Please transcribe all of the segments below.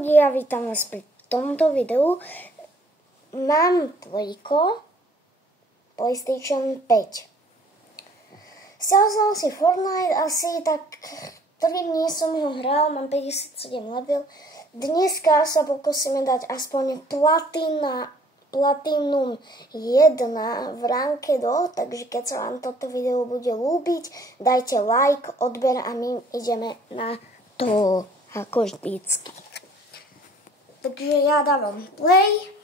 ľudia, vítam vás pri tomto videu. Mám PlayStation 5. Stal som si Fortnite, asi tak 3 dní som ho hral, mám 57 level. Dneska sa pokúsime dať aspoň Platinum 1 v Rankedo, takže keď sa vám toto video bude ľúbiť, dajte like, odber a my ideme na to. Ako vždycky. Takže ja dávam play.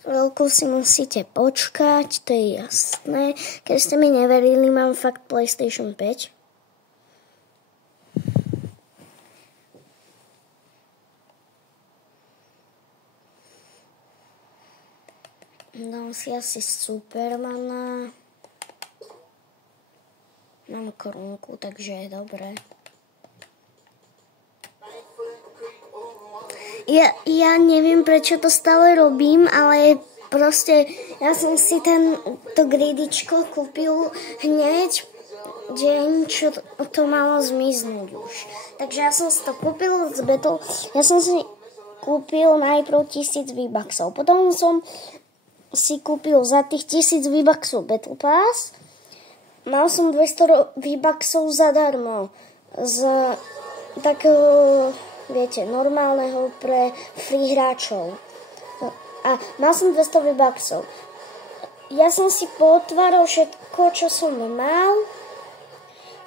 Chvíľku si musíte počkať, to je jasné. Keď ste mi neverili, mám fakt PlayStation 5. Dám si asi Supermana. Mám korunku, takže je dobré. Ja neviem, prečo to stále robím, ale proste ja som si to gridičko kúpil hneď deň, čo to malo zmiznúť už. Takže ja som si to kúpil z Battle. Ja som si kúpil najprv 1000 V-Bucksov. Potom som si kúpil za tých 1000 V-Bucksov Battle Pass. Mal som 200 V-Bucksov zadarmo z takého, viete, normálneho pre free hráčov. A mal som 200 V-Bucksov. Ja som si pootváral všetko, čo som mal.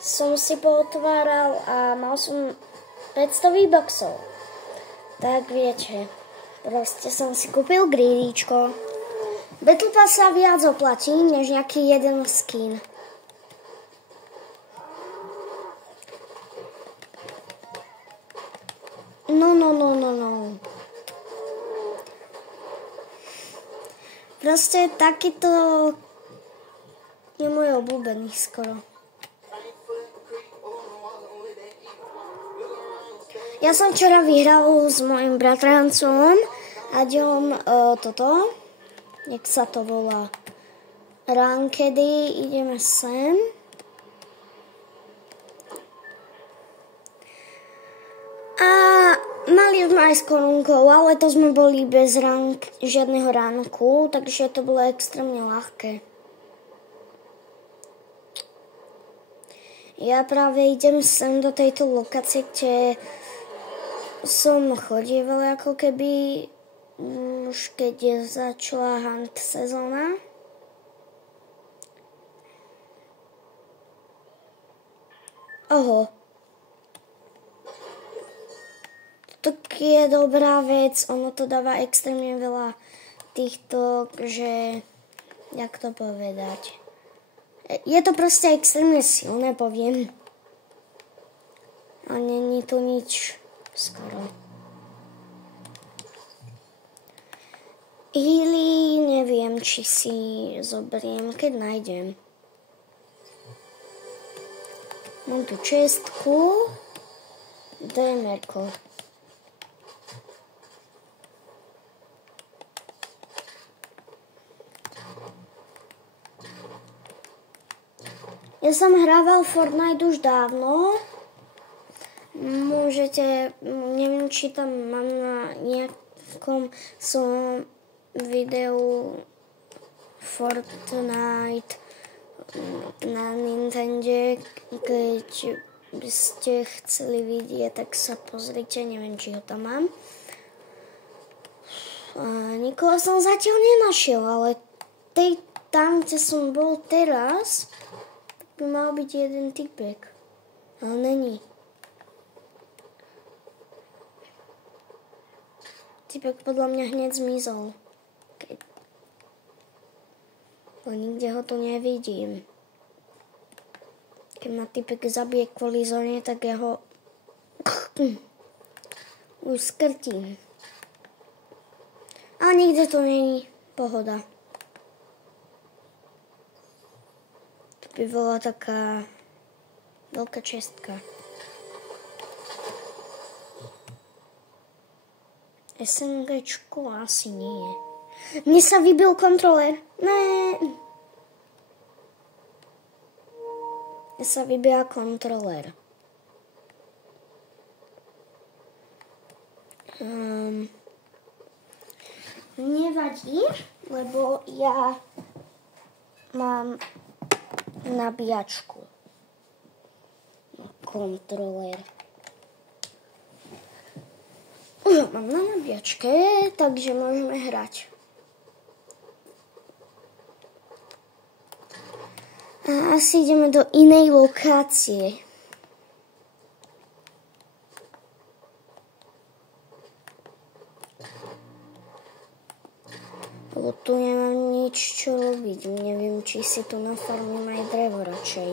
Som si pootváral a mal som 500 V-Bucksov. Tak viete, proste som si kúpil gridíčko. Battle Pass sa viac oplatí, než nejaký jeden skin. No. Proste takýto je môj obľúbený skoro. Ja som včera vyhral s mojim bratrancom a ďom toto, jak sa to volá, Rankedy, ideme sem. Mali sme aj s korunkou, ale to sme boli bez žiadneho ranku, takže to bolo extrémne ľahké. Ja práve idem sem do tejto lokácie, kde som chodieval ako keby už keď začala hunt sezóna. Oho. To je dobrá vec, ono to dáva extrémne veľa týchto, že, jak to povedať, je to proste extrémne silné, poviem. A není to nič skoro. Healy neviem, či si zoberiem, keď nájdem. Mám tu čestku, DMR-ko. Ja som hrával Fortnite už dávno. Môžete, neviem, či tam mám na nejakom videu Fortnite na Nintendo. Keď by ste chceli vidieť, tak sa pozrite, neviem, či ho tam mám. Nikoho som zatiaľ nenašiel, ale tam, kde som bol teraz, by mal byť jeden typek, ale není. Typek podľa mňa hneď zmizol. Nikde ho tu nevidím. Keď ma typek zabije kvôli zóne, tak ja ho už skrtím. A nikde to není. Pohoda. By bola taká veľká čestka. SMGčko asi nie. Mne sa vybil kontroler. Ne. Mne sa vybila kontroler. Nevadí, lebo ja mám nabíjačku. Kontroler. Už mám na nabíjačke, takže môžeme hrať. A asi ideme do inej lokácie. Lebo tu nemám nič čo robiť. Neviem, či si tu nafarmím aj drevo radšej.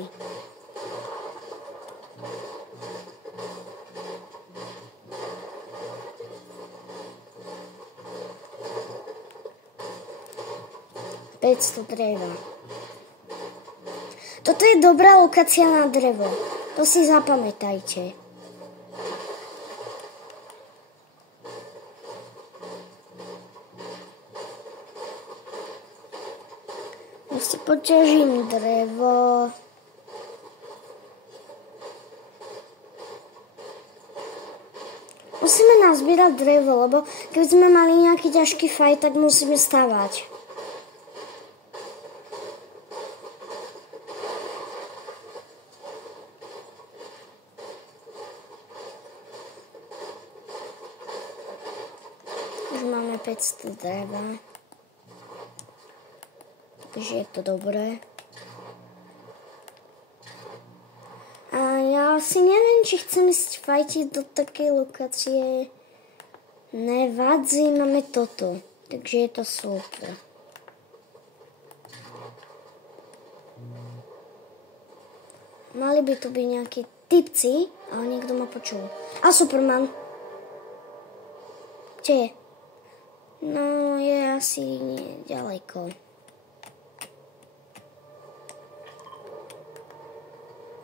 $500 dreva. Toto je dobrá lokácia na drevo. To si zapamätajte. Ja si poťažím drevo. Musíme nazbierať drevo, lebo keď sme mali nejaký ťažký fight, tak musíme stavať. Už máme 500 dreva. Takže je to dobré. A ja si neviem, či chcem ísť fajtiť do takej lokácie. Nevadí, máme toto. Takže je to super. Mali by tu byť nejakí typci, ale niekto ma počul. A Superman. Kde je? No, je asi ďaleko.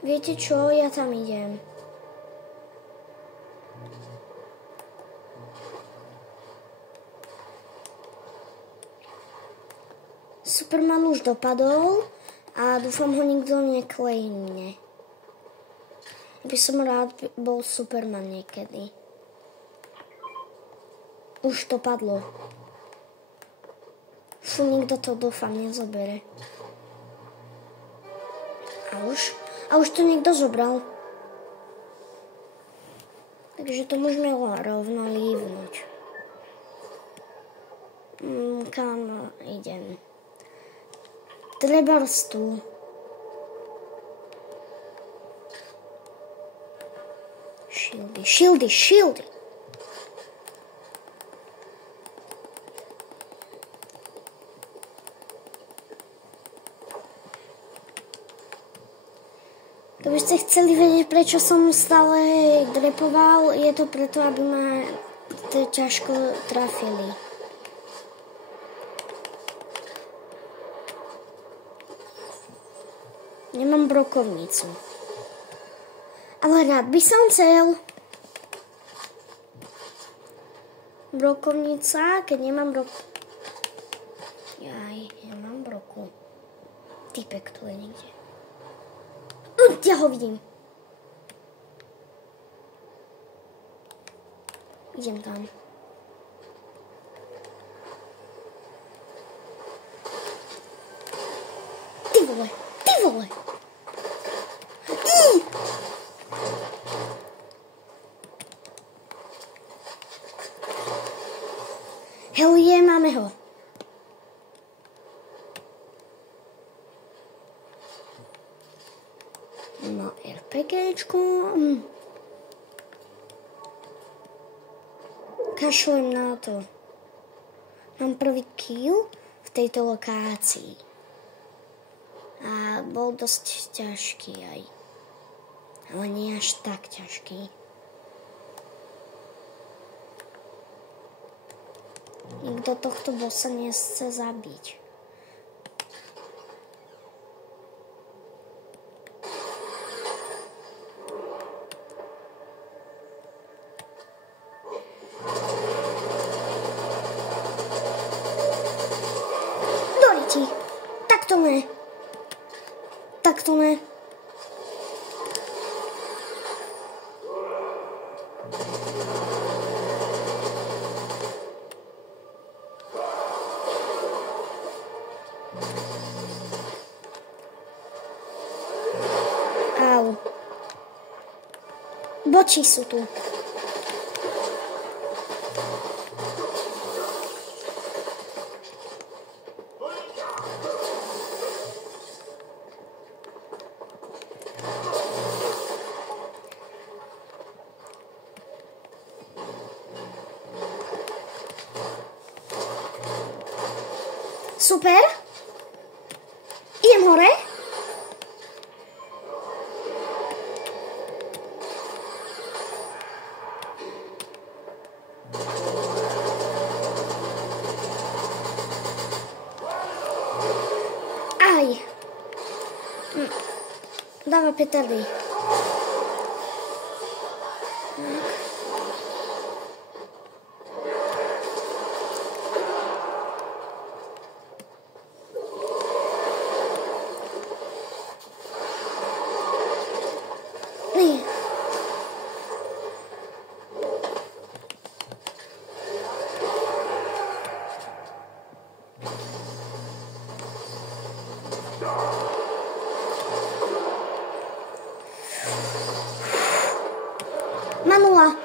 Viete čo? Ja tam idem. Superman už dopadol a dúfam ho nikto neklejne. By som rád bol Superman niekedy. Už to padlo. Fú, nikto to dúfam nezobere. A už to niekto zobral. Takže to môžeme rovno lívnuť. Kam idem? Trebárs tu. Shieldy. Keby ste chceli vedieť, prečo som stále drepoval, je to preto, aby ma to ťažko trafili. Nemám brokovnicu. Ale rád by som chcel. Brokovnica, keď nemám nemám broku. Typek tu je niekde. Ja ho vidím. Idem tam. Ty vole. Hell je, máme ho. No, RPGčko. Kašlem na to. Mám prvý kill v tejto lokácii. A bol dosť ťažký aj. Ale nie až tak ťažký. Nikto tohto bossa nechce zabiť. Doriti, takto ne. Moči sú tu. Super. Idem hore. Aj. Dáva petardy. Manula.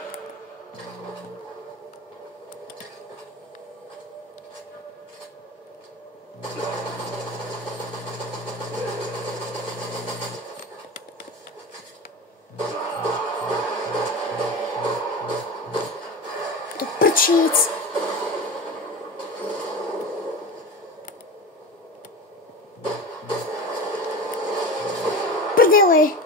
To prčíc. Prdele.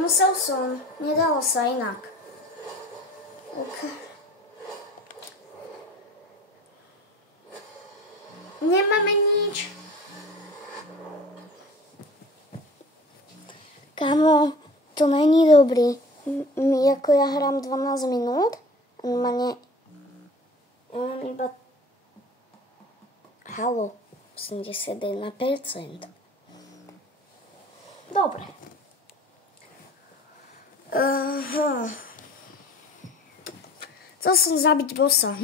Musel som, nedalo sa inak. Okay. Nemáme nič. Kámo, to není dobrý. Ako ja hrám 12 minút, normálne ja mám iba halo, 81%. Dobre. Chcel som zabiť bossa.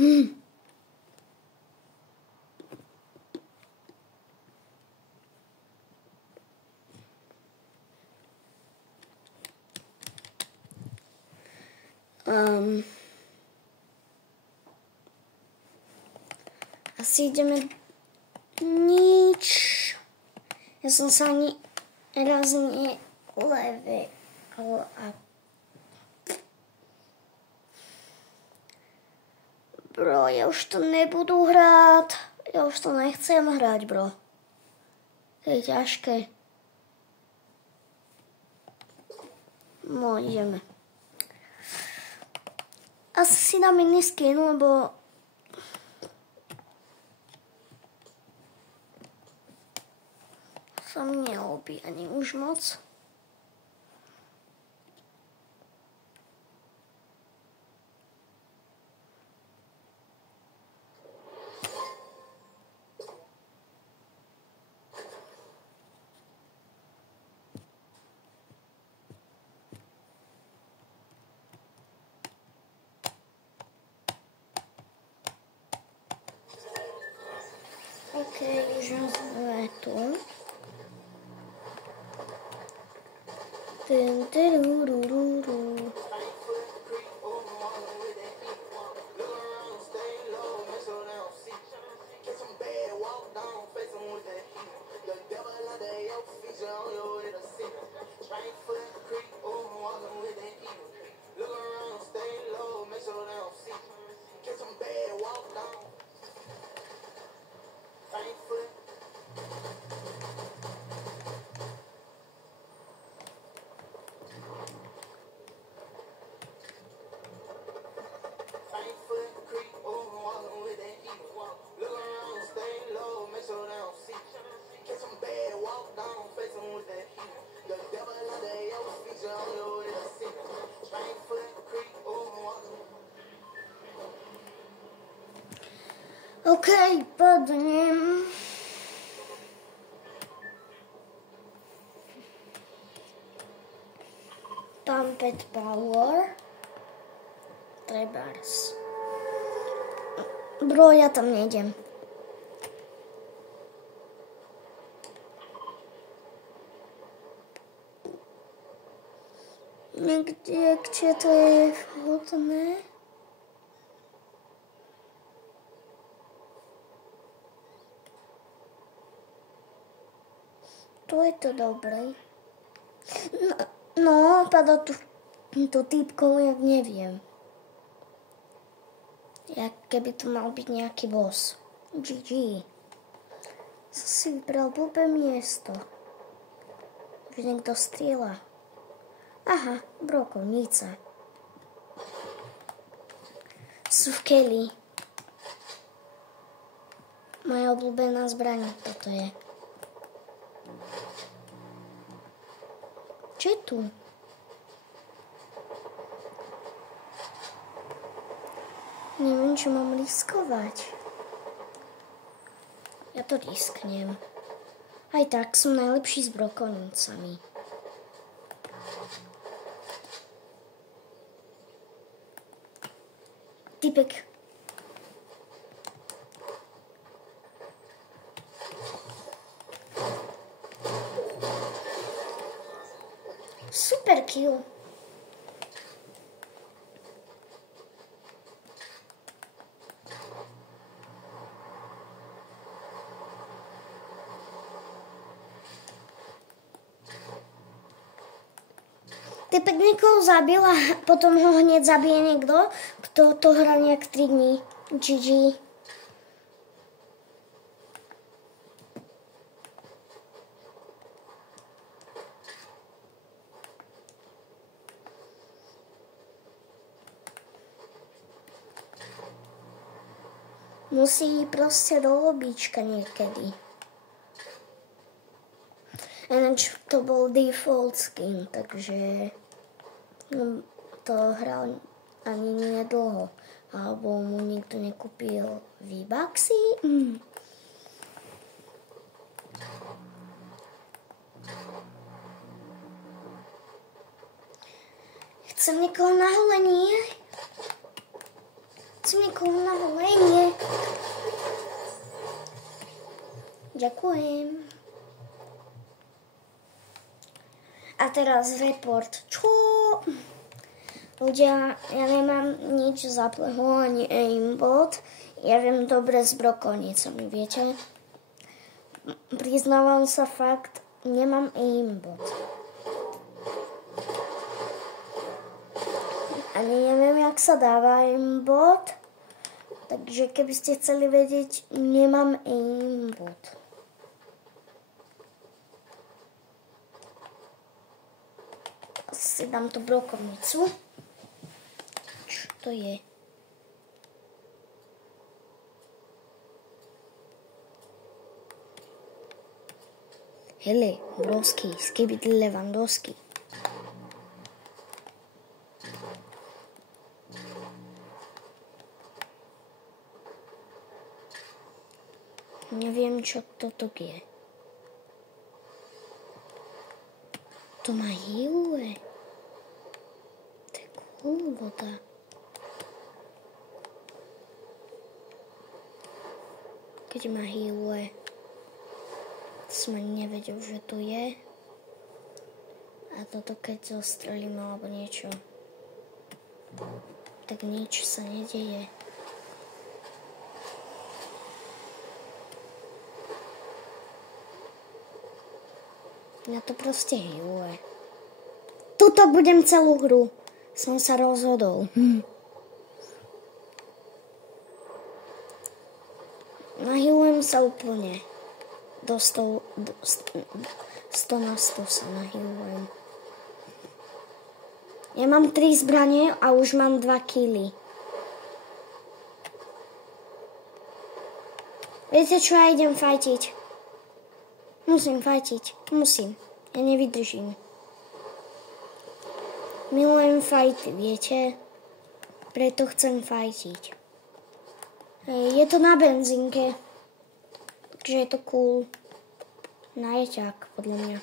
Asi ideme nič. Ja som sa ani raz nelevel a bro, ja už to nebudu hrať. Ja už to nechcem hrať, bro. To je ťažké. No, ideme. Asi si dám iný skin, lebo sa mi neobí ani už moc. OK, už sme tu. OK, padnem. Pumped power. Trebárs. Bro, ja tam nejdem. Niekde, kde to je vhodné. Tu je to dobré. No, pada tu týpkou, jak neviem. Jak keby to mal byť nejaký boss. GG. Si vybral blbé miesto. Už niekto strieľa. Aha, brokovnica. Sú v keli. Moja obľúbená zbraň toto je. Čo je tu? Neviem, čo mám riskovať. Ja to risknem. Aj tak som najlepší s brokovnicami. Typek. Super kill. Typek niekoho zabil a potom ho hneď zabije niekto, kto to hrá nejak 3 dní. GG. Musí proste do lobíčka niekedy. Ináč to bol default skin, takže to hral ani nie dlho. Alebo mu nikto nekúpil V-Bucksy. Chcem niekoho na holenie. Ďakujem. A teraz report. Čo? Ľudia, ja nemám nič zaplého, ani aimbot. Ja viem dobre s brokovnicami, viete? Priznávam sa fakt, nemám aimbot. Ani neviem, jak sa dáva aimbot. Takže keby ste chceli vedieť, nemám aimbot. Si dám tú brokovnicu. Čo to je? Hele, Broský, Skibidi Levandovský. Neviem, čo toto je. To má healuje. To je cool voda. Keď má healuje. Som ani nevedel, že tu je. A toto keď zostrelím alebo niečo, tak nič sa nedeje. Ja to proste healuje. Tuto budem celú hru. Som sa rozhodol. Nahealujem sa úplne. Do 100 na 100 sa nahealujem. Ja mám 3 zbranie a už mám 2 killy. Viete čo, ja idem fajtiť. Musím fajtiť. Musím. Ja nevydržím. Milujem fajty, viete? Preto chcem fajtiť. Je to na benzínke. Takže je to cool. Najťak, podľa mňa.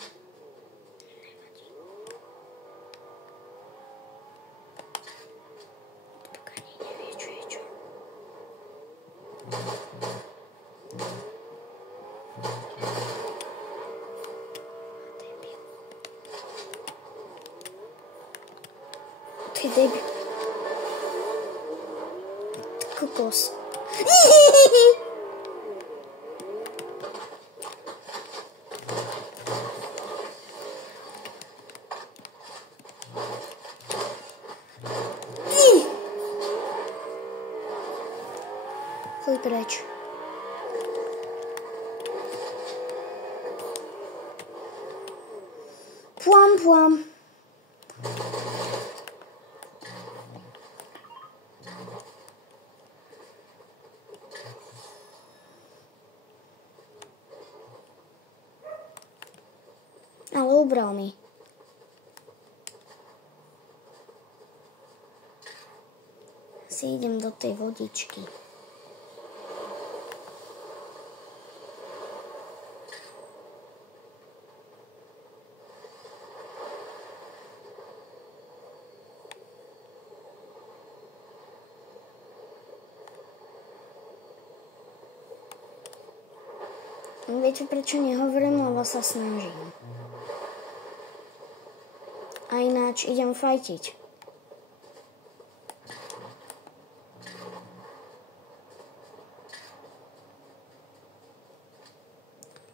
debil. Kokos. Choď preč. Puam. Ale ubral mi. Si idem do tej vodičky. Viete, prečo nehovorím, lebo sa snažím. A ináč idem fajtiť.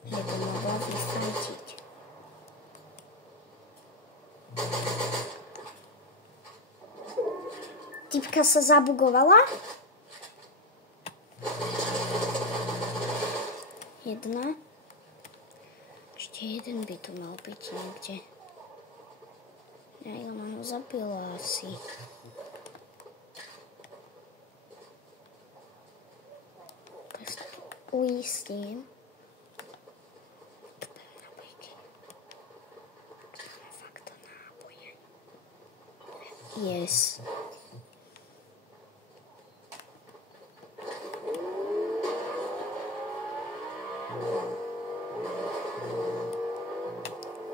Idem baví fajtiť. Typka sa zabugovala. Jedna. Ešte jeden by tu mal byť niekde. Ja ona ho zabila asi. Tak sa tu uistím. Nábojky. Máme fakt to náboje. Yes.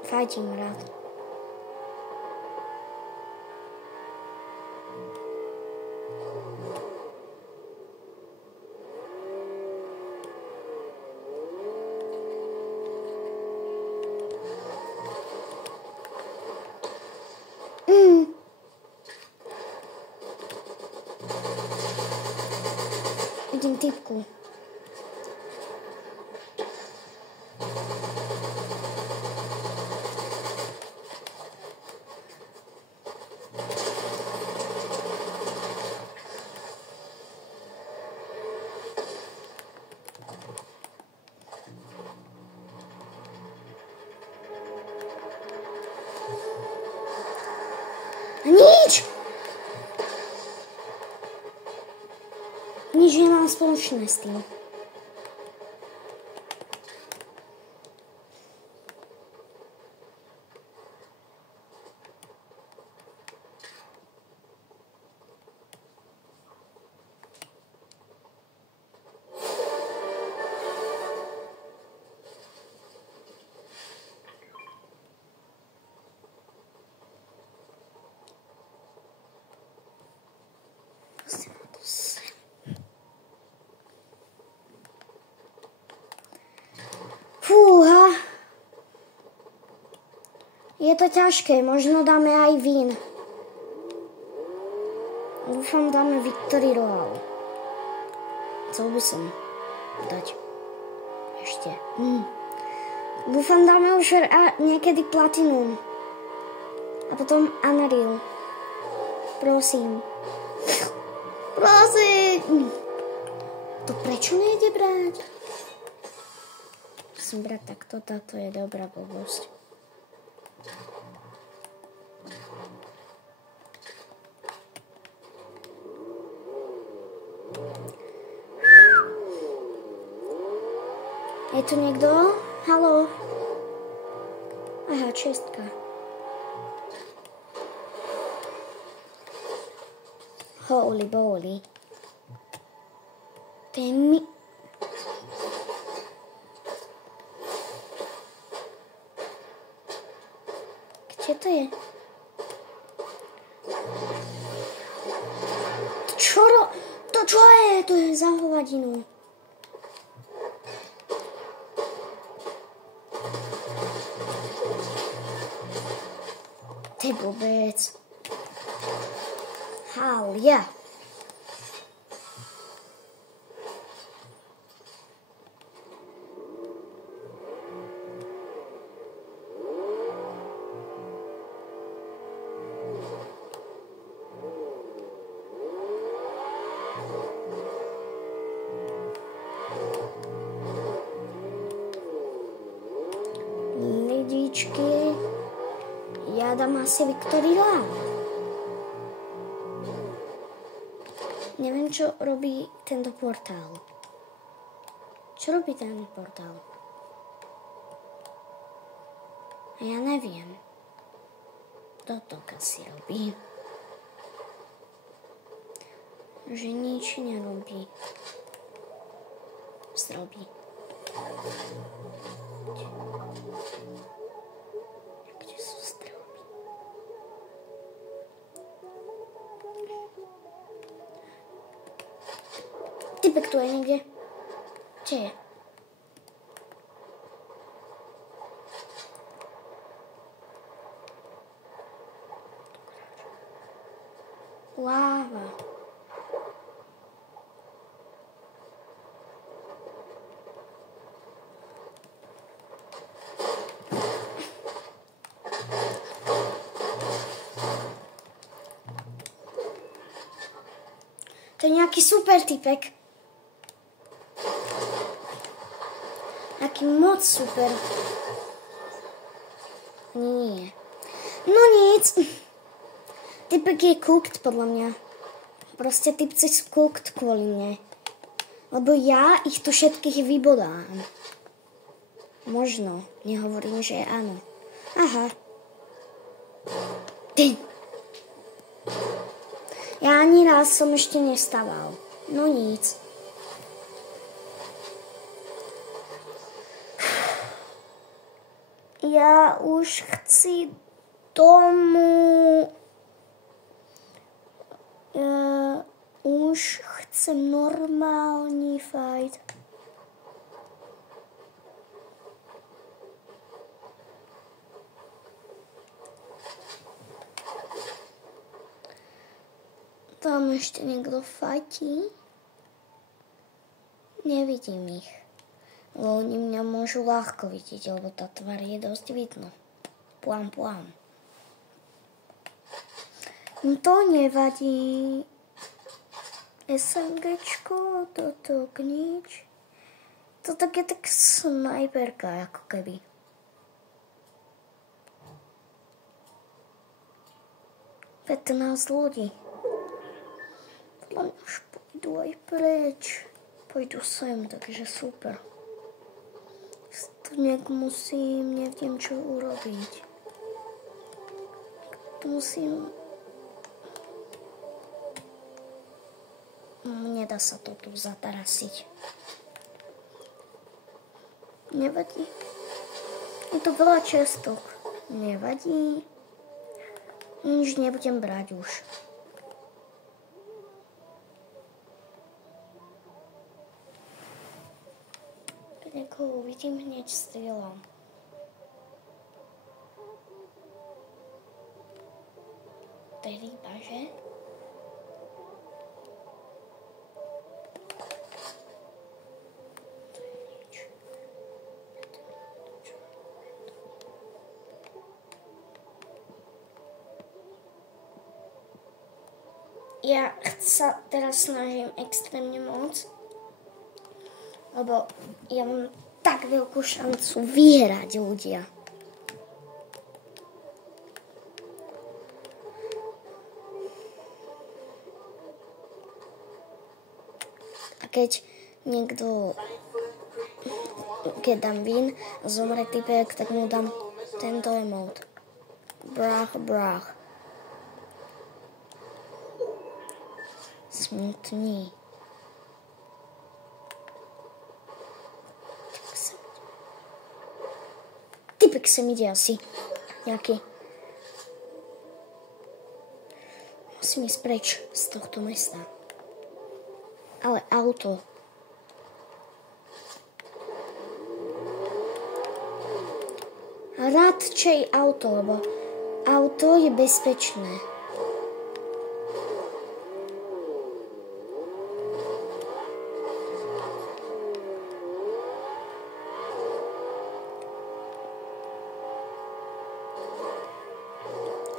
Fajtím rád. Vidím typku. Nič nemám spoločné s tým. Fúha. Je to ťažké, možno dáme aj vín. Dúfam, dáme Victory Royale. Chcel by som dať ešte. Dúfam, dáme už niekedy Platinum. A potom Unreal. Prosím. Prosím. To prečo nejde brať? Musím brať takto, táto je dobrá blbosť. Je tu niekto? Haló? Aha, 6. Holy boly. To je Kde to je? To čo je? To je za hovadinu. To je blbec. Halia. Lidičky, ja dám asi Viktorila. Neviem, čo robí tento portál. Čo robí ten portál? Ja neviem. Toto asi robí. Že nič nerobí. Zrobí. Kde sú stromy? Typek tu je niekde. Kde je? Láva. To je nejaký super typek. Nejaký moc super. Nie. No nic. Typek je cooked podľa mňa. Proste typci sú cooked kvôli mne. Lebo ja ich tu všetkých vybodám. Možno. Nehovorím, že áno. Aha. Ty. Ja ani raz som ešte nestával. No nic. Ja už chci domů. Ja už chcem normálny fight. Tam ešte niekto fajtí. Nevidím ich. Lebo oni mňa môžu ľahko vidieť, lebo tá tvár je dosť vidno. Puám. To nevadí. SMGčko, toto nič. To tak je tak snajperka, ako keby. Petnáct ľudí. Už pôjdu aj preč. Pôjdu sem, takže super. Tu nejak musím, neviem čo urobiť. Tu musím... Nedá sa to tu zatarasiť. Nevadí. Je to veľa čestok. Nevadí. Nič nebudem brať už. Niekoho uvidím, hneď strieľam. To je ryba, že? Ja sa teraz snažím extrémne moc, lebo ja mám tak veľkú šancu vyhrať ľudia. A keď dám win a zomre typek, tak mu dám tento emote. Brach. Smutný. Typek sem ide asi. Nejaký. Musím ísť preč z tohto mesta. Ale auto. Radšej auto, lebo auto je bezpečné.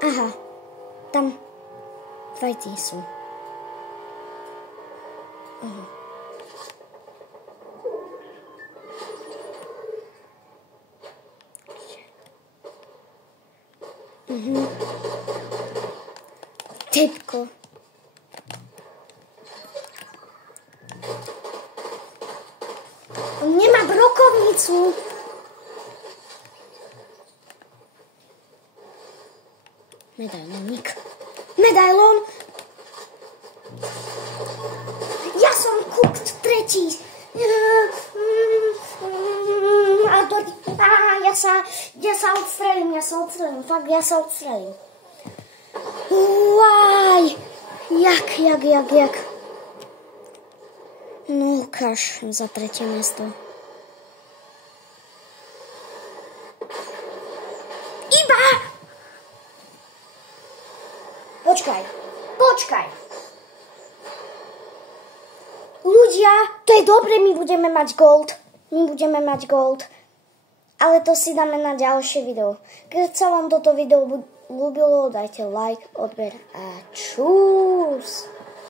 Aha, tam 2 sú. Aha. Typko. On nemá brokovnicu. Medailónik. Medailón. Ja som cooked 3. Ja sa odstrelím. Fakt, ja sa odstrelím. Uaj. Jak. No, Lukáš za 3. miesto. Iba! Počkaj. Ľudia, to je dobre, my budeme mať gold. Ale to si dáme na ďalšie video. Keď sa vám toto video ľúbilo, dajte like, odber a čus.